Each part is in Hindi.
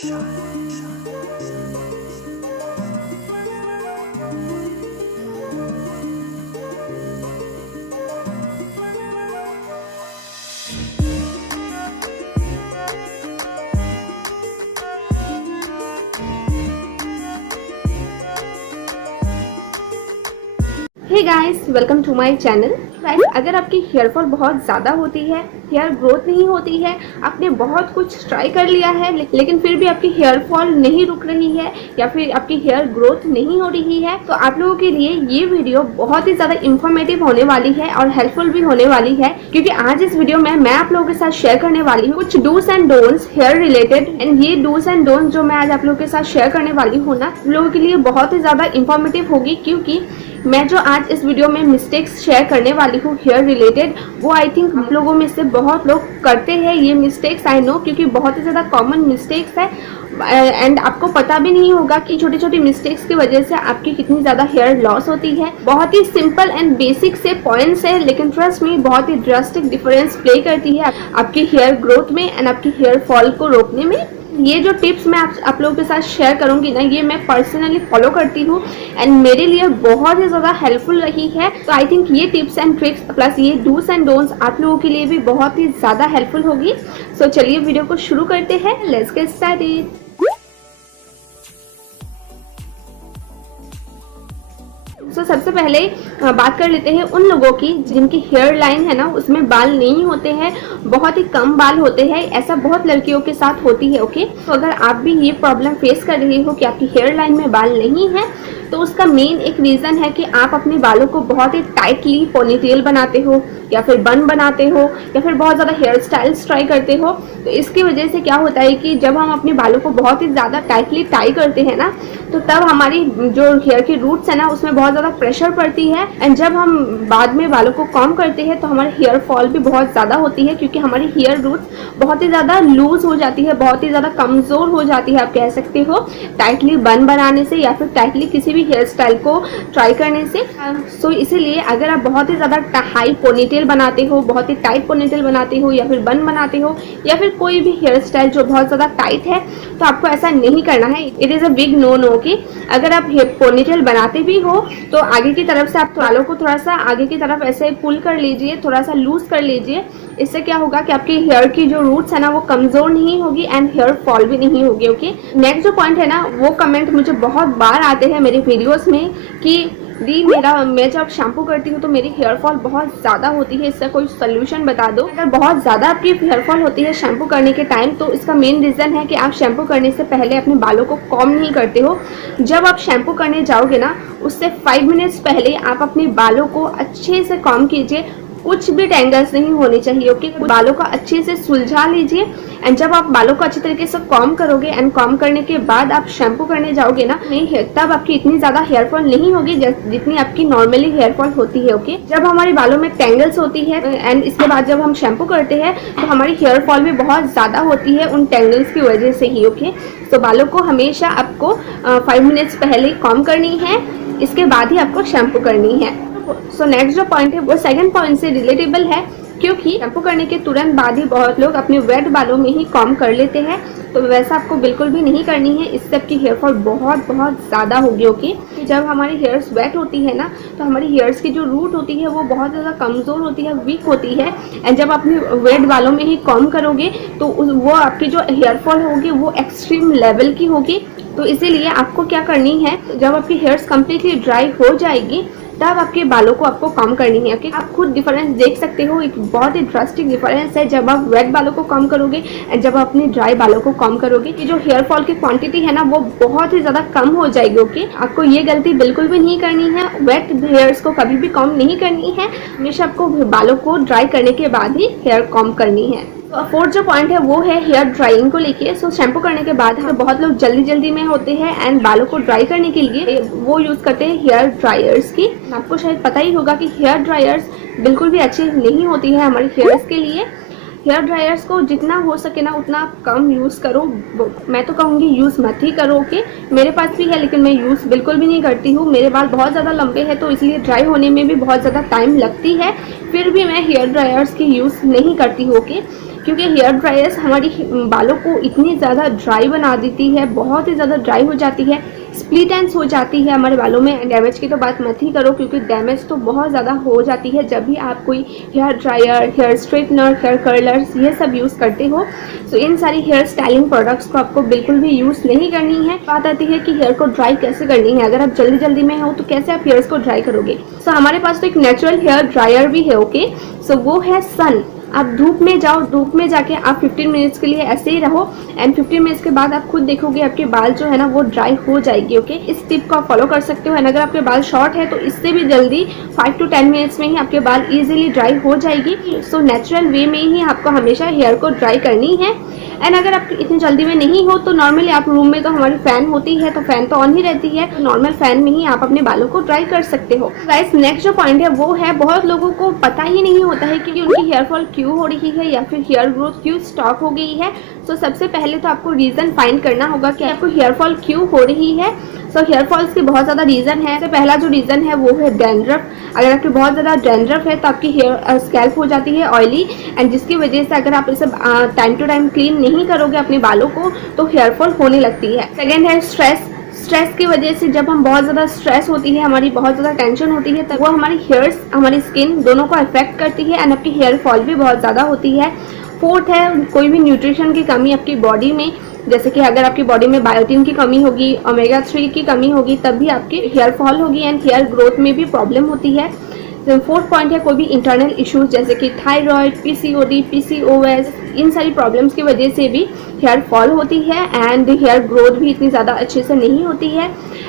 Hey guys, welcome to my channel. Guys, अगर आपकी हेयर फॉल बहुत ज़्यादा होती है, हेयर ग्रोथ नहीं होती है, आपने बहुत कुछ ट्राई कर लिया है लेकिन फिर भी आपकी हेयर फॉल नहीं रुक रही है या फिर आपकी हेयर ग्रोथ नहीं हो रही है, तो आप लोगों के लिए ये वीडियो बहुत ही ज़्यादा इंफॉर्मेटिव होने वाली है और हेल्पफुल भी होने वाली है, क्योंकि आज इस वीडियो में मैं आप लोगों के साथ शेयर करने वाली हूँ कुछ dos and don'ts hair related. And ये डूज एंड डोंट्स जो मैं आज आप लोगों के साथ शेयर करने वाली हूँ ना, आप लोगों के लिए बहुत ही ज़्यादा इंफॉर्मेटिव होगी, क्योंकि मैं जो आज इस वीडियो में मिस्टेक्स शेयर करने वाली हूँ हेयर रिलेटेड, वो आई थिंक आप लोगों में से बहुत लोग करते हैं ये मिस्टेक्स। आई नो, क्योंकि बहुत ही ज़्यादा कॉमन मिस्टेक्स है एंड आपको पता भी नहीं होगा कि छोटी छोटी मिस्टेक्स की वजह से आपकी कितनी ज़्यादा हेयर लॉस होती है। बहुत ही सिंपल एंड बेसिक से पॉइंट्स है, लेकिन ट्रस्ट में बहुत ही ड्रास्टिक डिफरेंस प्ले करती है आपकी हेयर ग्रोथ में एंड आपकी हेयर फॉल को रोकने में। ये जो टिप्स मैं आप लोगों के साथ शेयर करूंगी ना, ये मैं पर्सनली फॉलो करती हूँ एंड मेरे लिए बहुत ही ज़्यादा हेल्पफुल रही है। तो आई थिंक ये टिप्स एंड ट्रिक्स प्लस ये डूज एंड डोंट्स आप लोगों के लिए भी बहुत ही ज़्यादा हेल्पफुल होगी। सो चलिए वीडियो को शुरू करते हैं। Let's get started. सबसे पहले बात कर लेते हैं उन लोगों की जिनकी हेयर लाइन है ना, उसमें बाल नहीं होते हैं, बहुत ही कम बाल होते हैं। ऐसा बहुत लड़कियों के साथ होती है। ओके, तो अगर आप भी ये प्रॉब्लम फेस कर रहे हो कि आपकी हेयर लाइन में बाल नहीं है, तो उसका मेन एक रीज़न है कि आप अपने बालों को बहुत ही टाइटली पोनीटेल बनाते हो या फिर बन बनाते हो या फिर बहुत ज़्यादा हेयर स्टाइल्स ट्राई करते हो। तो इसकी वजह से क्या होता है कि जब हम अपने बालों को बहुत ही ज़्यादा टाइटली टाई करते हैं ना, तो तब हमारी जो हेयर की रूट्स है ना, उसमें बहुत ज़्यादा प्रेशर पड़ती है एंड जब हम बाद में बालों को कॉम्ब करते हैं तो हमारी हेयर फॉल भी बहुत ज़्यादा होती है, क्योंकि हमारी हेयर रूट्स बहुत ही ज़्यादा लूज हो जाती है, बहुत ही ज़्यादा कमज़ोर हो जाती है, आप कह सकते हो, टाइटली बन बनाने से या फिर टाइटली किसी भी हेयर स्टाइल को ट्राई करने से। सो इसीलिए अगर आप बहुत ही ज़्यादा हाई पोनीटेल बनाते हो, बहुत ही टाइट पोनीटेल बनाते हो या फिर बन बनाते हो या फिर कोई भी हेयर स्टाइल जो बहुत ज़्यादा टाइट है, तो आपको ऐसा नहीं करना है। It is a big no no कि अगर आप पोनीटेल बनाते भी हो तो आगे की तरफ से आप बालों को थोड़ा सा आगे की तरफ ऐसे पुल कर लीजिए, थोड़ा सा लूज कर लीजिए। इससे क्या होगा कि आपकी हेयर की जो रूट्स है ना, वो कमज़ोर नहीं होगी एंड हेयर फॉल भी नहीं होगी। ओके, नेक्स्ट जो पॉइंट है ना, वो कमेंट मुझे बहुत बार आते हैं मेरे वीडियोस में कि दी मैं जब शैम्पू करती हूँ तो मेरी हेयर फॉल बहुत ज़्यादा होती है, इसका कोई सोल्यूशन बता दो। अगर बहुत ज़्यादा आपकी हेयर फॉल होती है शैम्पू करने के टाइम, तो इसका मेन रीज़न है कि आप शैम्पू करने से पहले अपने बालों को कॉम्ब नहीं करते हो। जब आप शैम्पू करने जाओगे ना, उससे 5 मिनट्स पहले आप अपने बालों को अच्छे से कॉम्ब कीजिए, कुछ भी टेंगल्स नहीं होने चाहिए। ओके, बालों को अच्छे से सुलझा लीजिए एंड जब आप बालों को अच्छी तरीके से कॉम्ब करोगे एंड कॉम्ब करने के बाद आप शैम्पू करने जाओगे ना, नहीं तब आपकी इतनी ज़्यादा हेयर फॉल नहीं होगी जितनी आपकी नॉर्मली हेयर फॉल होती है। ओके, जब हमारे बालों में टेंगल्स होती है एंड इसके बाद जब हम शैम्पू करते हैं तो हमारी हेयर फॉल भी बहुत ज़्यादा होती है उन टेंगल्स की वजह से ही। ओके, तो बालों को हमेशा आपको 5 मिनट्स पहले कॉम्ब करनी है, इसके बाद ही आपको शैम्पू करनी है। सो नेक्स्ट जो पॉइंट है वो सेकंड पॉइंट से रिलेटेबल है, क्योंकि शैम्पू करने के तुरंत बाद ही बहुत लोग अपने वेट बालों में ही कॉम्ब कर लेते हैं, तो वैसा आपको बिल्कुल भी नहीं करनी है। इससे आपकी हेयर फॉल बहुत ज़्यादा होगी। ओके, जब हमारी हेयर्स वेट होती है ना, तो हमारी हेयर्स की जो रूट होती है वो बहुत ज़्यादा कमज़ोर होती है, वीक होती है एंड जब अपने वेट बालों में ही कॉम्ब करोगे तो वो आपकी जो हेयर फॉल होगी वो एक्सट्रीम लेवल की होगी। तो इसीलिए आपको क्या करनी है, जब आपकी हेयर्स कम्प्लीटली ड्राई हो जाएगी तब आपके बालों को आपको कॉम्ब करनी है। ओके, आप खुद डिफरेंस देख सकते हो, एक बहुत ही ड्रास्टिक डिफरेंस है जब आप वेट बालों को कॉम्ब करोगे एंड जब आप अपने ड्राई बालों को कॉम्ब करोगे। ये जो हेयर फॉल की क्वांटिटी है ना, वो बहुत ही ज़्यादा कम हो जाएगी। ओके, आपको ये गलती बिल्कुल भी नहीं करनी है, वेट हेयर्स को कभी भी कॉम्ब नहीं करनी है, हमेशा आपको बालों को ड्राई करने के बाद ही हेयर कॉम्ब करनी है। तो फोर्थ जो पॉइंट है वो है हेयर ड्राइंग को लेके। सो शैम्पू करने के बाद बहुत लोग जल्दी में होते हैं एंड बालों को ड्राई करने के लिए वो यूज़ करते हैं हेयर ड्रायर्स की। आपको शायद पता ही होगा कि हेयर ड्रायर्स बिल्कुल भी अच्छी नहीं होती है हमारी हेयर्स के लिए। हेयर ड्रायर्स को जितना हो सके ना उतना कम यूज़ करो। मैं तो कहूँगी यूज़ मत ही करो। कि मेरे पास भी है लेकिन मैं यूज़ बिल्कुल भी नहीं करती हूँ। मेरे बाल बहुत ज़्यादा लंबे हैं तो इसलिए ड्राई होने में भी बहुत ज़्यादा टाइम लगती है, फिर भी मैं हेयर ड्रायर्स की यूज़ नहीं करती हूँ। कि क्योंकि हेयर ड्रायर्स हमारी बालों को इतनी ज़्यादा ड्राई बना देती है, बहुत ही ज़्यादा ड्राई हो जाती है, स्प्लिट एंड्स हो जाती है हमारे बालों में। डैमेज की तो बात मत ही करो, क्योंकि डैमेज तो बहुत ज़्यादा हो जाती है जब भी आप कोई hair dryer, hair straightener, hair curlers ये सब यूज़ करते हो। सो इन सारी हेयर स्टाइलिंग प्रोडक्ट्स को आपको बिल्कुल भी यूज़ नहीं करनी है। बात आती है कि हेयर को ड्राई कैसे करनी है। अगर आप जल्दी जल्दी में हो तो कैसे आप हेयर्स को ड्राई करोगे। सो हमारे पास तो एक नेचुरल हेयर ड्रायर भी है, ओके। सो वो है सन। आप धूप में जाओ, धूप में जाके आप 15 मिनट्स के लिए ऐसे ही रहो एंड 15 मिनट्स के बाद आप खुद देखोगे आपके बाल जो है ना वो ड्राई हो जाएगी, ओके। इस टिप को आप फॉलो कर सकते हो। एंड अगर आपके बाल शॉर्ट है तो इससे भी जल्दी 5 to 10 मिनट्स में ही आपके बाल इजीली ड्राई हो जाएगी। सो नेचुरल वे में ही आपको हमेशा हेयर को ड्राई करनी है। एंड अगर आप इतनी जल्दी में नहीं हो तो नॉर्मली आप रूम में तो हमारी फैन होती है, तो फैन तो ऑन ही रहती है, तो नॉर्मल फैन में ही आप अपने बालों को ड्राई कर सकते हो। गाइस नेक्स्ट जो पॉइंट है वो है, बहुत लोगों को पता ही नहीं होता है कि उनकी हेयर फॉल क्यों हो रही है या फिर हेयर ग्रोथ क्यों स्टॉप हो गई है। सो सबसे पहले तो आपको रीजन फाइंड करना होगा कि आपको हेयर फॉल क्यों हो रही है। सो हेयर फॉल्स के बहुत ज़्यादा रीज़न है। सबसे पहला जो रीज़न है वो है डैंड्रफ। अगर आपकी बहुत ज़्यादा डैंड्रफ है तो आपकी हेयर स्कैल्प हो जाती है ऑयली, एंड जिसकी वजह से अगर आप इसे टाइम टू टाइम क्लीन नहीं करोगे अपने बालों को तो हेयर फॉल होने लगती है। सेकेंड है स्ट्रेस। स्ट्रेस की वजह से जब हम बहुत ज़्यादा स्ट्रेस होती है, हमारी बहुत ज़्यादा टेंशन होती है, तब वो हमारी हेयर्स, हमारी स्किन दोनों को अफेक्ट करती है एंड आपकी हेयर फॉल भी बहुत ज़्यादा होती है। फोर्थ है कोई भी न्यूट्रिशन की कमी आपकी बॉडी में, जैसे कि अगर आपकी बॉडी में बायोटिन की कमी होगी, ओमेगा 3 की कमी होगी, तब भी आपकी हेयर फॉल होगी एंड हेयर ग्रोथ में भी प्रॉब्लम होती है। फोर्थ पॉइंट है कोई भी इंटरनल इश्यूज जैसे कि थायराइड, पीसीओडी, पीसीओएस, इन सारी प्रॉब्लम्स की वजह से भी हेयर फॉल होती है एंड हेयर ग्रोथ भी इतनी ज़्यादा अच्छे से नहीं होती है।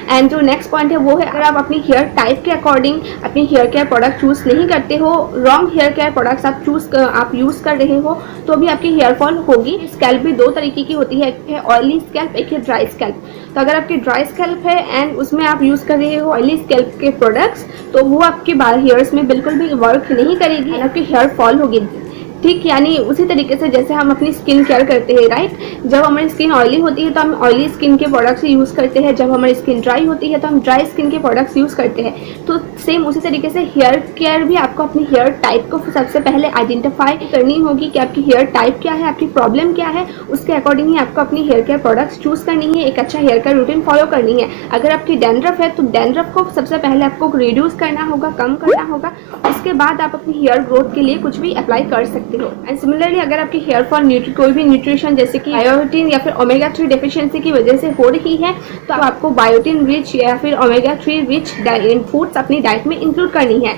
एंड जो नेक्स्ट पॉइंट है वो है, अगर आप अपनी हेयर टाइप के अकॉर्डिंग अपनी हेयर केयर प्रोडक्ट चूज़ नहीं करते हो, रॉन्ग हेयर केयर प्रोडक्ट्स आप यूज़ कर रहे हो, तो भी आपकी हेयर फॉल होगी। स्कैल्प भी दो तरीके की होती है, एक है ऑयली स्कैल्प, एक है ड्राई स्कैल्प। तो अगर आपकी ड्राई स्कैल्प है एंड उसमें आप यूज़ कर रहे हो ऑयली स्कैल्प के प्रोडक्ट्स, तो वो आपके बाल हेयर्स में बिल्कुल भी वर्क नहीं करेगी, आपकी हेयर फॉल होगी। ठीक, यानी उसी तरीके से जैसे हम अपनी स्किन केयर करते हैं, राइट। जब हमारी स्किन ऑयली होती है तो हम ऑयली स्किन के प्रोडक्ट्स यूज़ करते हैं, जब हमारी स्किन ड्राई होती है तो हम ड्राई स्किन के प्रोडक्ट्स यूज़ करते हैं। तो सेम उसी तरीके से हेयर केयर भी आपको अपनी हेयर टाइप को सबसे पहले आइडेंटिफाई करनी होगी कि आपकी हेयर टाइप क्या है, आपकी प्रॉब्लम क्या है, उसके अकॉर्डिंग ही आपको अपनी हेयर केयर प्रोडक्ट्स चूज़ करनी है, एक अच्छा हेयर केयर रूटीन फॉलो करनी है। अगर आपकी डैंड्रफ है तो डैंड्रफ को सबसे पहले आपको रिड्यूस करना होगा, कम करना होगा, उसके बाद आप अपनी हेयर ग्रोथ के लिए कुछ भी अप्लाई कर सकते हो। एंड सिमिलरली अगर आपकी हेयर फॉल कोई भी न्यूट्रिशन जैसे कि बायोटिन या फिर ओमेगा 3 डेफिशिएंसी की वजह से हो रही है, तो आपको बायोटिन रिच या फिर ओमेगा 3 रिच फूड्स अपनी डाइट में इंक्लूड करनी है।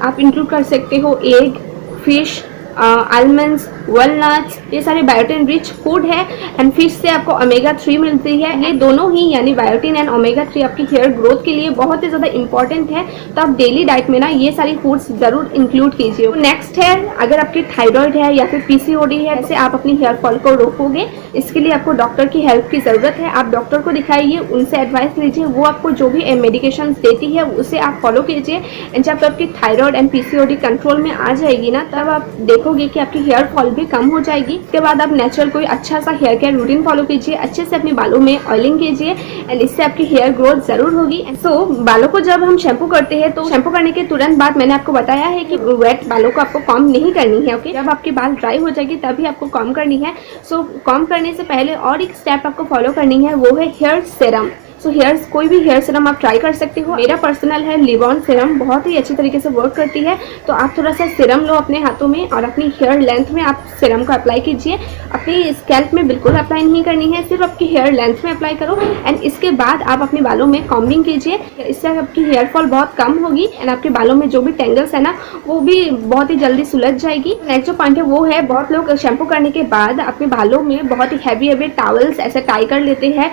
आप इंक्लूड कर सकते हो एग, फिश, आलमंड्स, वॉलनट्स, ये सारे बायोटिन रिच फूड है एंड फिश से आपको ओमेगा 3 मिलती है। ये दोनों ही यानी बायोटिन एंड ओमेगा 3 आपकी हेयर ग्रोथ के लिए बहुत ही ज़्यादा इंपॉर्टेंट है, तो आप डेली डाइट में ना ये सारी फूड्स ज़रूर इंक्लूड कीजिए। नेक्स्ट है, अगर आपकी थायराइड है या फिर पीसीओडी है, ऐसे आप अपनी हेयर फॉल को रोकोगे, इसके लिए आपको डॉक्टर की हेल्प की ज़रूरत है। आप डॉक्टर को दिखाइए, उनसे एडवाइस लीजिए, वो आपको जो भी मेडिकेशन देती है उसे आप फॉलो कीजिए। एंड जब आपकी थायराइड एंड पीसीओडी कंट्रोल में आ जाएगी ना, तब आप देखोगे कि आपकी हेयर फॉल भी कम हो जाएगी। इसके बाद आप नेचुरल कोई अच्छा सा हेयर केयर रूटीन फॉलो कीजिए, अच्छे से अपने बालों में ऑयलिंग कीजिए एंड इससे आपकी हेयर ग्रोथ जरूर होगी। सो बालों को जब हम शैम्पू करते हैं तो शैम्पू करने के तुरंत बाद मैंने आपको बताया है कि वेट बालों को आपको कॉम्ब नहीं करनी है, ओके। जब आपके बाल ड्राई हो जाएगी तभी आपको कॉम्ब करनी है। सो कॉम्ब करने से पहले और एक स्टेप आपको फॉलो करनी है, वो है हेयर सीरम। सो हेयर्स कोई भी हेयर सीरम आप ट्राई कर सकते हो। मेरा पर्सनल है लिवॉन सीरम, बहुत ही अच्छी तरीके से वर्क करती है। तो आप थोड़ा सा सीरम लो अपने हाथों में और अपनी हेयर लेंथ में आप सीरम को अप्लाई कीजिए। अपनी स्कैल्प में बिल्कुल अप्लाई नहीं करनी है, सिर्फ आपकी हेयर लेंथ में अप्लाई करो एंड इसके बाद आप अपने बालों में कॉम्बिंग कीजिए। इससे आपकी हेयर फॉल बहुत कम होगी एंड आपके बालों में जो भी टेंगल्स है ना वो भी बहुत ही जल्दी सुलझ जाएगी। नेक्स्ट जो पॉइंट है वो है, बहुत लोग शैम्पू करने के बाद अपने बालों में बहुत ही हैवी टावल्स ऐसे टाई कर लेते हैं।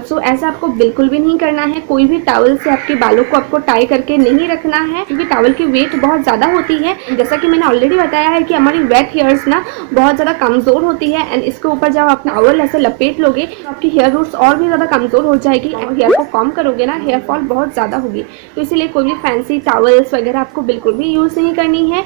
सो ऐसा आपको बिल्कुल भी नहीं करना है। कोई भी टॉवल से आपके बालों को आपको टाई करके नहीं रखना है, क्योंकि टॉवल की वेट बहुत ज़्यादा होती है। जैसा कि मैंने ऑलरेडी बताया है कि हमारी वेट हेयर्स ना बहुत ज़्यादा कमज़ोर होती है एंड इसके ऊपर जब आप टॉवल ऐसे लपेट लोगे तो आपकी हेयर रूट्स और भी ज़्यादा कमज़ोर हो जाएगी और हेयर को कॉम्ब करोगे ना, हेयर फॉल बहुत ज़्यादा होगी। तो इसीलिए कोई भी फैंसी टॉवल्स वगैरह आपको बिल्कुल भी यूज़ नहीं करनी है।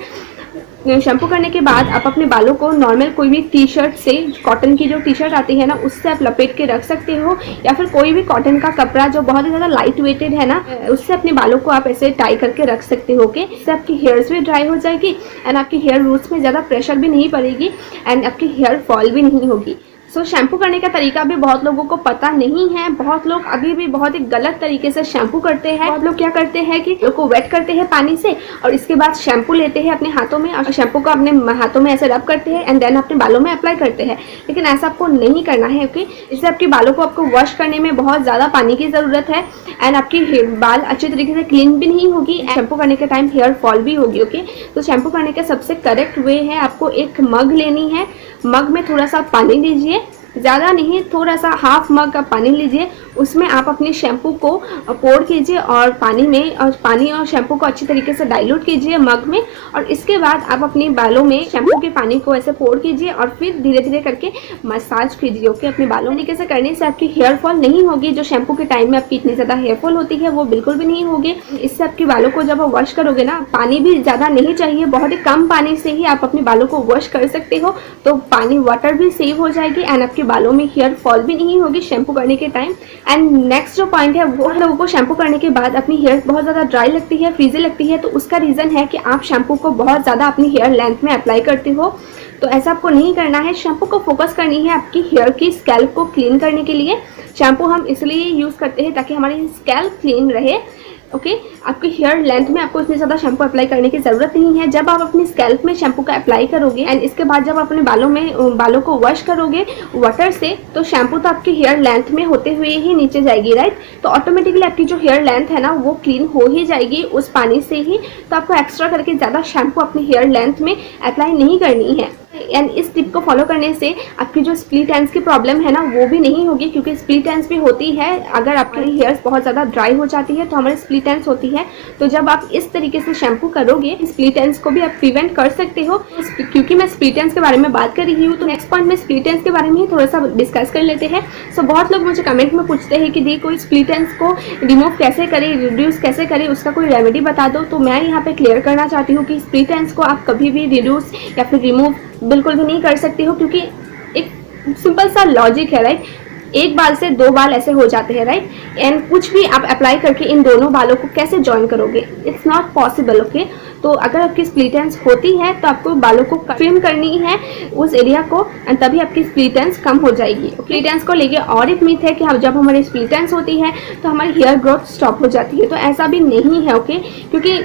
शैम्पू करने के बाद आप अपने बालों को नॉर्मल कोई भी टी शर्ट से, कॉटन की जो टी शर्ट आती है ना, उससे आप लपेट के रख सकते हो, या फिर कोई भी कॉटन का कपड़ा जो बहुत ही ज़्यादा लाइट वेटेड है ना, उससे अपने बालों को आप ऐसे टाई करके रख सकते हो। ओके, इससे आपकी हेयर्स भी ड्राई हो जाएगी एंड आपकी हेयर रूट्स में ज़्यादा प्रेशर भी नहीं पड़ेगी एंड आपकी हेयर फॉल भी नहीं होगी। शैम्पू करने का तरीका भी बहुत लोगों को पता नहीं है। बहुत लोग अभी भी बहुत ही गलत तरीके से शैम्पू करते हैं। बहुत लोग क्या करते हैं कि को वेट करते हैं पानी से और इसके बाद शैम्पू लेते हैं अपने हाथों में और शैम्पू को अपने हाथों में ऐसे रब करते हैं एंड देन अपने बालों में अप्लाई करते हैं। लेकिन ऐसा आपको नहीं करना है। ओके, इससे आपके बालों को आपको वॉश करने में बहुत ज़्यादा पानी की ज़रूरत है एंड आपकी बाल अच्छे तरीके से क्लीन भी नहीं होगी। शैम्पू करने के टाइम हेयर फॉल भी होगी। ओके, तो शैम्पू करने का सबसे करेक्ट वे है, आपको एक मग लेनी है, मग में थोड़ा सा पानी लीजिए, ज़्यादा नहीं, थोड़ा सा हाफ मग का पानी लीजिए, उसमें आप अपने शैम्पू को पोर कीजिए और पानी और शैम्पू को अच्छी तरीके से डाइल्यूट कीजिए मग में, और इसके बाद आप अपने बालों में शैम्पू के पानी को ऐसे पोर कीजिए और फिर धीरे धीरे करके मसाज कीजिए। ओके, अपने बालों तरीके से करने से आपकी हेयर फॉल नहीं होगी। जो शैम्पू के टाइम में आपकी इतनी ज़्यादा हेयर फॉल होती है वो बिल्कुल भी नहीं होगी। इससे आपके बालों को जब आप वॉश करोगे ना, पानी भी ज़्यादा नहीं चाहिए, बहुत ही कम पानी से ही आप अपने बालों को वॉश कर सकते हो, तो पानी वाटर भी सेव हो जाएगी एंड आपके बालों में हेयर फॉल भी नहीं होगी शैम्पू करने के टाइम। एंड नेक्स्ट जो पॉइंट है, वो लोगों को शैम्पू करने के बाद अपनी हेयर बहुत ज़्यादा ड्राई लगती है, फ्रीजी लगती है, तो उसका रीज़न है कि आप शैम्पू को बहुत ज़्यादा अपनी हेयर लेंथ में अप्लाई करते हो। तो ऐसा आपको नहीं करना है। शैम्पू को फोकस करनी है आपकी हेयर की स्कैल्प को क्लीन करने के लिए। शैम्पू हम इसलिए यूज़ करते हैं ताकि हमारी स्कैल्प क्लीन रहे। ओके, आपकी हेयर लेंथ में आपको इतनी ज़्यादा शैम्पू अप्लाई करने की ज़रूरत नहीं है। जब आप अपनी स्कैल्प में शैम्पू का अप्लाई करोगे एंड इसके बाद जब अपने बालों को वॉश करोगे वाटर से, तो शैम्पू तो आपकी हेयर लेंथ में होते हुए ही नीचे जाएगी, राइट। तो ऑटोमेटिकली आपकी जो हेयर लेंथ है ना वो क्लीन हो ही जाएगी उस पानी से ही। तो आपको एक्स्ट्रा करके ज़्यादा शैम्पू अपनी हेयर लेंथ में अप्लाई नहीं करनी है। एंड इस टिप को फॉलो करने से आपकी जो स्प्लिट एंड्स की प्रॉब्लम है ना वो भी नहीं होगी, क्योंकि स्प्लिट एंड्स भी होती है अगर आपकी हेयर्स बहुत ज़्यादा ड्राई हो जाती है तो हमारी स्प्लिट एंड्स होती है। तो जब आप इस तरीके से शैम्पू करोगे स्प्लिट एंड्स को भी आप प्रिवेंट कर सकते हो। क्योंकि मैं स्प्लिट एंड्स के बारे में बात कर रही हूँ तो नेक्स्ट पॉइंट में स्प्लिट एंड्स के बारे में ही थोड़ा सा डिस्कस कर लेते हैं। सो बहुत लोग मुझे कमेंट में पूछते हैं कि दी कोई स्प्लिट एंड्स को रिमूव कैसे करें, रिड्यूस कैसे करें, उसका कोई रेमेडी बता दो। तो मैं यहाँ पे क्लियर करना चाहती हूँ कि स्प्लिट एंड्स को आप कभी भी रिड्यूस या फिर रिमूव बिल्कुल भी नहीं कर सकते हो, क्योंकि एक सिंपल सा लॉजिक है, राइट। एक बाल से दो बाल ऐसे हो जाते हैं, राइट। एंड कुछ भी आप अप्लाई करके इन दोनों बालों को कैसे जॉइन करोगे, इट्स नॉट पॉसिबल। ओके, तो अगर आपकी स्प्लिट एंड्स होती है तो आपको बालों को ट्रिम करनी है उस एरिया को, एंड तभी आपकी स्प्लिट एंड्स कम हो जाएगी। स्प्लिट एंड्स को लेके और एक मिथ है कि जब हमारी स्प्लिट एंड्स होती है तो हमारी हेयर ग्रोथ स्टॉप हो जाती है। तो ऐसा भी नहीं है। ओके, क्योंकि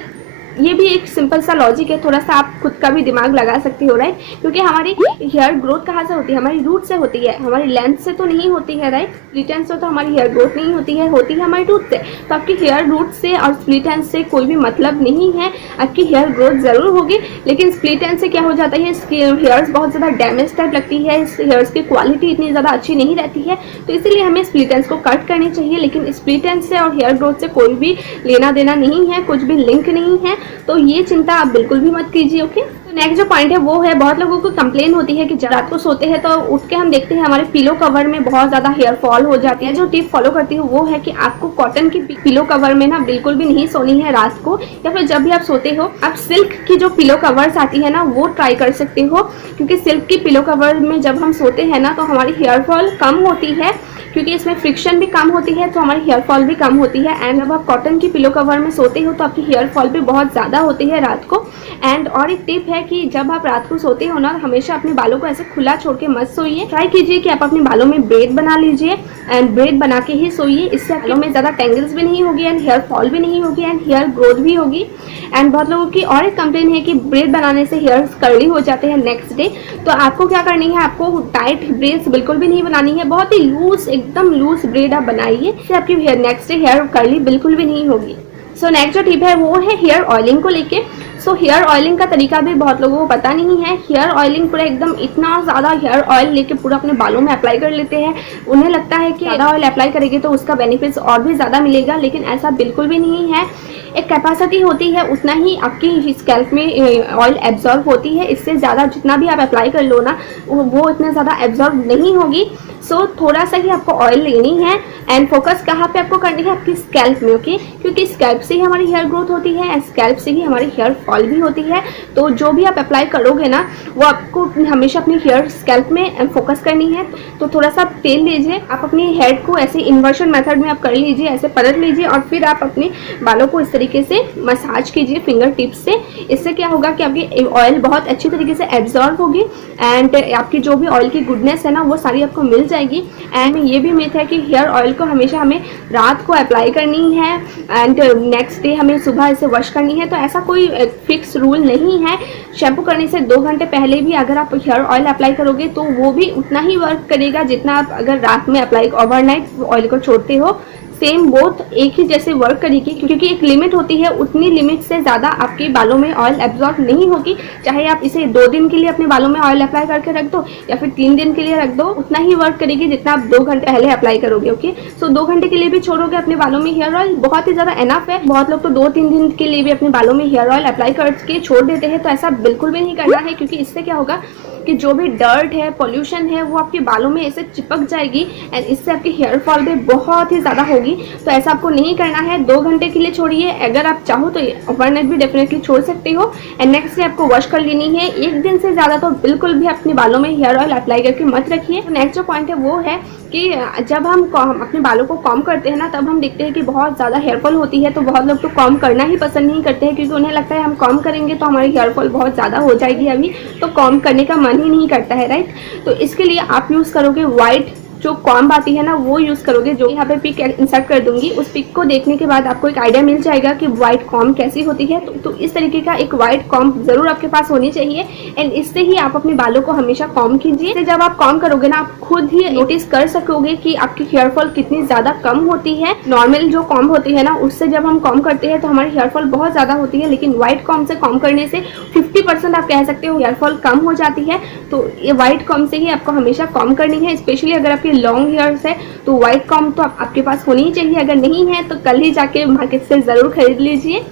ये भी एक सिंपल सा लॉजिक है, थोड़ा सा आप खुद का भी दिमाग लगा सकते हो, राइट। क्योंकि हमारी हेयर ग्रोथ कहाँ से होती है, हमारी रूट से होती है, हमारी लेंथ से तो नहीं होती है, राइट। स्प्लिट एंड्स से तो हमारी हेयर ग्रोथ नहीं होती है हमारी रूट से। तो आपकी हेयर रूट से और स्प्लिट एंड्स से कोई भी मतलब नहीं है। आपकी हेयर ग्रोथ जरूर होगी, लेकिन स्प्लिट एंड्स से क्या हो जाता है, इसकी हेयर्स बहुत ज़्यादा डैमेज टाइप लगती है, इस हेयर्स की क्वालिटी इतनी ज़्यादा अच्छी नहीं रहती है। तो इसीलिए हमें स्प्लिट एंड्स को कट करनी चाहिए। लेकिन स्प्लिट एंड्स से और हेयर ग्रोथ से कोई भी लेना देना नहीं है, कुछ भी लिंक नहीं है। तो ये चिंता आप बिल्कुल भी मत कीजिए। ओके, तो नेक्स्ट जो पॉइंट है वो है, बहुत लोगों को कंप्लेन होती है कि जब रात को सोते हैं तो उठ के हम देखते हैं हमारे पिलो कवर में बहुत ज़्यादा हेयर फॉल हो जाती है। जो टिप फॉलो करती हूँ वो है कि आपको कॉटन की पिलो कवर में ना बिल्कुल भी नहीं सोनी है रात को, या फिर जब भी आप सोते हो आप सिल्क की जो पिलो कवर्स आती है ना वो ट्राई कर सकते हो। क्योंकि सिल्क की पिलो कवर में जब हम सोते हैं ना तो हमारी हेयर फॉल कम होती है, क्योंकि इसमें फ्रिक्शन भी कम होती है, तो हमारी हेयर फॉल भी कम होती है। एंड जब आप कॉटन की पिलो कवर में सोते हो तो आपकी हेयर फॉल भी बहुत ज़्यादा होती है रात को। एंड और एक टिप है कि जब आप रात को सोते हो ना हमेशा अपने बालों को ऐसे खुला छोड़ के मत सोइए। ट्राई कीजिए कि आप अपने बालों में ब्रेड बना लीजिए एंड ब्रेड बना के ही सोइए। इससे बालों में ज़्यादा टेंगल्स भी नहीं होगी एंड हेयर फॉल भी नहीं होगी एंड हेयर ग्रोथ भी होगी। एंड बहुत लोगों की और एक कंप्लेन है कि ब्रेड बनाने से हेयर कर्ली हो जाते हैं नेक्स्ट डे। तो आपको क्या करनी है, आपको टाइट ब्रेड्स बिल्कुल भी नहीं बनानी है, बहुत ही लूज, एकदम लूज ब्रेड आप बनाइए, इससे आपकी नेक्स्ट डे हेयर कर्ली बिल्कुल भी नहीं होगी। सो नेक्स्ट जो टिप है वो है हेयर ऑयलिंग को लेके। सो हेयर ऑयलिंग का तरीका भी बहुत लोगों को पता नहीं है। हेयर ऑयलिंग पूरा एकदम इतना ज़्यादा हेयर ऑयल लेके पूरा अपने बालों में अप्लाई कर लेते हैं। उन्हें लगता है कि ज़्यादा ऑयल अप्लाई करेंगे तो उसका बेनिफिट्स और भी ज़्यादा मिलेगा, लेकिन ऐसा बिल्कुल भी नहीं है। एक कैपेसिटी होती है, उतना ही आपकी स्कैल्प में ऑयल एब्जॉर्ब होती है। इससे ज़्यादा जितना भी आप अप्लाई कर लो ना वो इतना ज़्यादा एब्जॉर्ब नहीं होगी। सो थोड़ा सा ही आपको ऑयल लेनी है एंड फोकस कहाँ पे आपको करनी है, आपकी स्कैल्प में। ओके, क्योंकि स्कैल्प से ही हमारी हेयर ग्रोथ होती है एंड स्कैल्प से ही हमारी हेयर ऑयल भी होती है। तो जो भी आप अप्लाई करोगे ना वो आपको हमेशा अपनी हेयर स्कैल्प में फोकस करनी है। तो थोड़ा सा तेल लीजिए, आप अपनी हेड को ऐसे इन्वर्शन मेथड में आप कर लीजिए, ऐसे पलट लीजिए और फिर आप अपने बालों को इस तरीके से मसाज कीजिए फिंगर टिप्स से। इससे क्या होगा कि आपकी ऑयल बहुत अच्छी तरीके से एब्जॉर्ब होगी एंड आपकी जो भी ऑयल की गुडनेस है ना वो सारी आपको मिल जाएगी। एंड ये भी मिथ है कि हेयर ऑयल को हमेशा हमें रात को अप्लाई करनी है एंड नेक्स्ट डे हमें सुबह इसे वॉश करनी है। तो ऐसा कोई फिक्स रूल नहीं है। शैम्पू करने से 2 घंटे पहले भी अगर आप हेयर ऑयल अप्लाई करोगे तो वो भी उतना ही वर्क करेगा जितना आप अगर रात में अप्लाई ओवरनाइट ऑयल को छोड़ते हो। सेम बोथ एक ही जैसे वर्क करेगी, क्योंकि एक लिमिट होती है, उतनी लिमिट से ज़्यादा आपके बालों में ऑयल एब्जॉर्ब नहीं होगी। चाहे आप इसे 2 दिन के लिए अपने बालों में ऑयल अप्लाई करके रख दो या फिर 3 दिन के लिए रख दो, उतना ही वर्क करेगी जितना आप 2 घंटे पहले अप्लाई करोगे। ओके, सो 2 घंटे के लिए भी छोड़ोगे अपने बालों में हेयर ऑयल, बहुत ही ज़्यादा एनफ है। बहुत लोग तो 2-3 दिन के लिए भी अपने बालों में हेयर ऑयल अप्लाई करके छोड़ देते हैं। तो ऐसा बिल्कुल भी नहीं करना है, क्योंकि इससे क्या होगा कि जो भी डर्ट है, पॉल्यूशन है, वो आपके बालों में ऐसे चिपक जाएगी एंड इससे आपकी हेयर फॉल भी बहुत ही ज़्यादा होगी। तो ऐसा आपको नहीं करना है। 2 घंटे के लिए छोड़िए, अगर आप चाहो तो ओवरनाइट भी डेफिनेटली छोड़ सकते हो एंड नेक्स्ट डे आपको वॉश कर लेनी है। 1 दिन से ज़्यादा तो बिल्कुल भी अपने बालों में हेयर ऑयल अप्लाई करके मत रखिए। नेक्स्ट जो पॉइंट है वो है कि जब हम अपने बालों को कॉम्ब करते हैं ना, तब हम देखते हैं कि बहुत ज़्यादा हेयर फॉल होती है। तो बहुत लोग तो कॉम्ब करना ही पसंद नहीं करते हैं, क्योंकि उन्हें लगता है हम कॉम्ब करेंगे तो हमारी हेयर फॉल बहुत ज़्यादा हो जाएगी, अभी तो कॉम्ब करने का मन ही नहीं करता है, राइट। तो इसके लिए आप यूज़ करोगे वाइट जो कॉम्ब आती है ना वो यूज़ करोगे, जो यहाँ पे पिक इंसर्ट कर दूंगी। उस पिक को देखने के बाद आपको एक आइडिया मिल जाएगा कि वाइट कॉम्ब कैसी होती है। तो इस तरीके का एक वाइट कॉम्ब ज़रूर आपके पास होनी चाहिए एंड इससे ही आप अपने बालों को हमेशा कॉम्ब कीजिए। जब आप कॉम्ब करोगे ना, आप खुद ही नोटिस कर सकोगे कि आपकी हेयर फॉल कितनी ज़्यादा कम होती है। नॉर्मल जो कॉम्ब होती है ना, उससे जब हम कॉम्ब करते हैं तो हमारी हेयर फॉल बहुत ज़्यादा होती है, लेकिन व्हाइट कॉम्ब से कॉम्ब करने से 50% आप कह सकते हो हेयर फॉल कम हो जाती है। तो ये व्हाइट कॉम्ब से ही आपको हमेशा कॉम्ब करनी है, स्पेशली अगर आपकी लॉन्ग हेयर्स है तो व्हाइट कॉम्ब तो आपके पास होनी ही चाहिए। अगर नहीं है तो कल ही जाके मार्केट से ज़रूर खरीद लीजिए।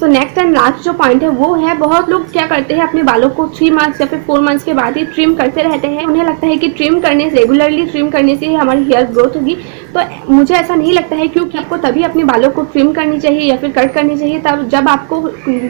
सो नेक्स्ट एंड लास्ट जो पॉइंट है वो है, बहुत लोग क्या करते हैं अपने बालों को 3 मंथ्स या फिर 4 मंथ्स के बाद ही ट्रिम करते रहते हैं। उन्हें लगता है कि रेगुलरली ट्रिम करने से ही हमारी हेयर ग्रोथ होगी। तो मुझे ऐसा नहीं लगता है, क्योंकि आपको तभी अपने बालों को ट्रिम करनी चाहिए या फिर कट करनी चाहिए तब जब आपको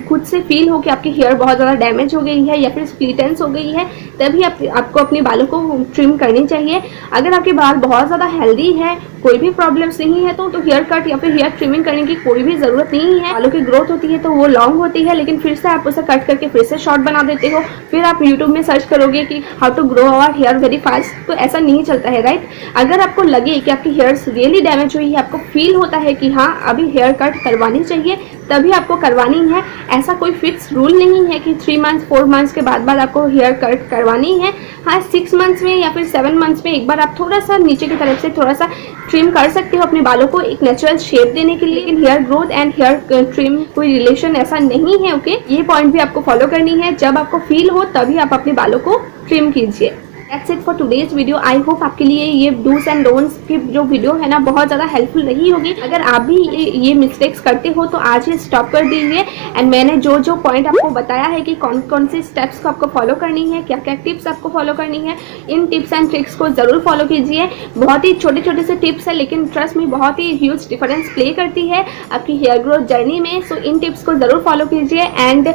खुद से फील हो कि आपकी हेयर बहुत ज़्यादा डैमेज हो गई है या फिर स्प्लिटेंस हो गई है, तभी आपको अपने बालों को ट्रिम करनी चाहिए। अगर आपके बाल बहुत ज़्यादा हेल्दी है, कोई भी प्रॉब्लम्स नहीं है, तो हेयर कट या फिर हेयर ट्रिमिंग करने की कोई भी ज़रूरत नहीं है। बालों की ग्रोथ होती है तो वो लॉन्ग होती है, लेकिन फिर से आप उसे कट करके फिर से शॉर्ट बना देते हो। फिर आप यूट्यूब में सर्च करोगे कि how to grow our hair very fast, तो ऐसा नहीं चलता है, राइट। अगर आपको लगे कि आपकी हेयर्स रियली डैमेज हुई है, आपको फील होता है कि हाँ अभी हेयर कट करवानी चाहिए, तभी आपको करवानी है। ऐसा कोई फिक्स रूल नहीं है कि 3 मंथ्स 4 मंथ्स के बाद आपको हेयर कट करवानी है। हाँ, 6 मंथ्स में या फिर 7 मंथ्स में एक बार आप थोड़ा सा नीचे की तरफ से थोड़ा सा ट्रिम कर सकते हो अपने बालों को एक नेचुरल शेप देने के लिए। लेकिन hair growth and hair trim कोई रिलेशन ऐसा नहीं है। ओके, ये पॉइंट भी आपको फॉलो करनी है। जब आपको फील हो तभी आप अपने बालों को ट्रिम कीजिए। That's it for today's video. I hope आपके लिए ये do's and don'ts की जो वीडियो है ना बहुत ज़्यादा हेल्पफुल रही होगी। अगर आप भी ये मिस्टेक्स करते हो तो आज ही स्टॉप कर दीजिए एंड मैंने जो पॉइंट आपको बताया है कि कौन कौन से स्टेप्स को आपको फॉलो करनी है, क्या क्या टिप्स आपको फॉलो करनी है, इन टिप्स एंड ट्रिक्स को ज़रूर फॉलो कीजिए। बहुत ही छोटे छोटे से टिप्स है, लेकिन ट्रस्ट में बहुत ही ह्यूज डिफरेंस प्ले करती है आपकी हेयर ग्रोथ जर्नी में। सो इन टिप्स को ज़रूर फॉलो कीजिए एंड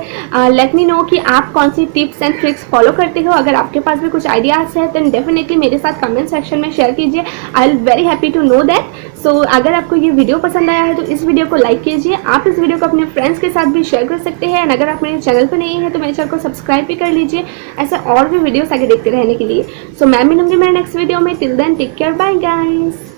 लेट मी नो कि आप कौन सी टिप्स एंड ट्रिक्स फॉलो करते हो। अगर आपके पास भी कुछ आइडियाज़ है देन डेफिनेटली मेरे साथ कमेंट सेक्शन में शेयर कीजिए। I will very happy to know that. So अगर आपको ये वीडियो पसंद आया है तो इस वीडियो को लाइक कीजिए। आप इस वीडियो को अपने फ्रेंड्स के साथ भी शेयर कर सकते हैं एंड अगर आप मेरे चैनल पर नहीं है तो मेरे चैनल को सब्सक्राइब भी कर लीजिए, ऐसे और भी वीडियोस आगे देखते रहने के लिए। सो मैं मिलूंगी मेरे नेक्स्ट वीडियो में। Till then take care, bye guys.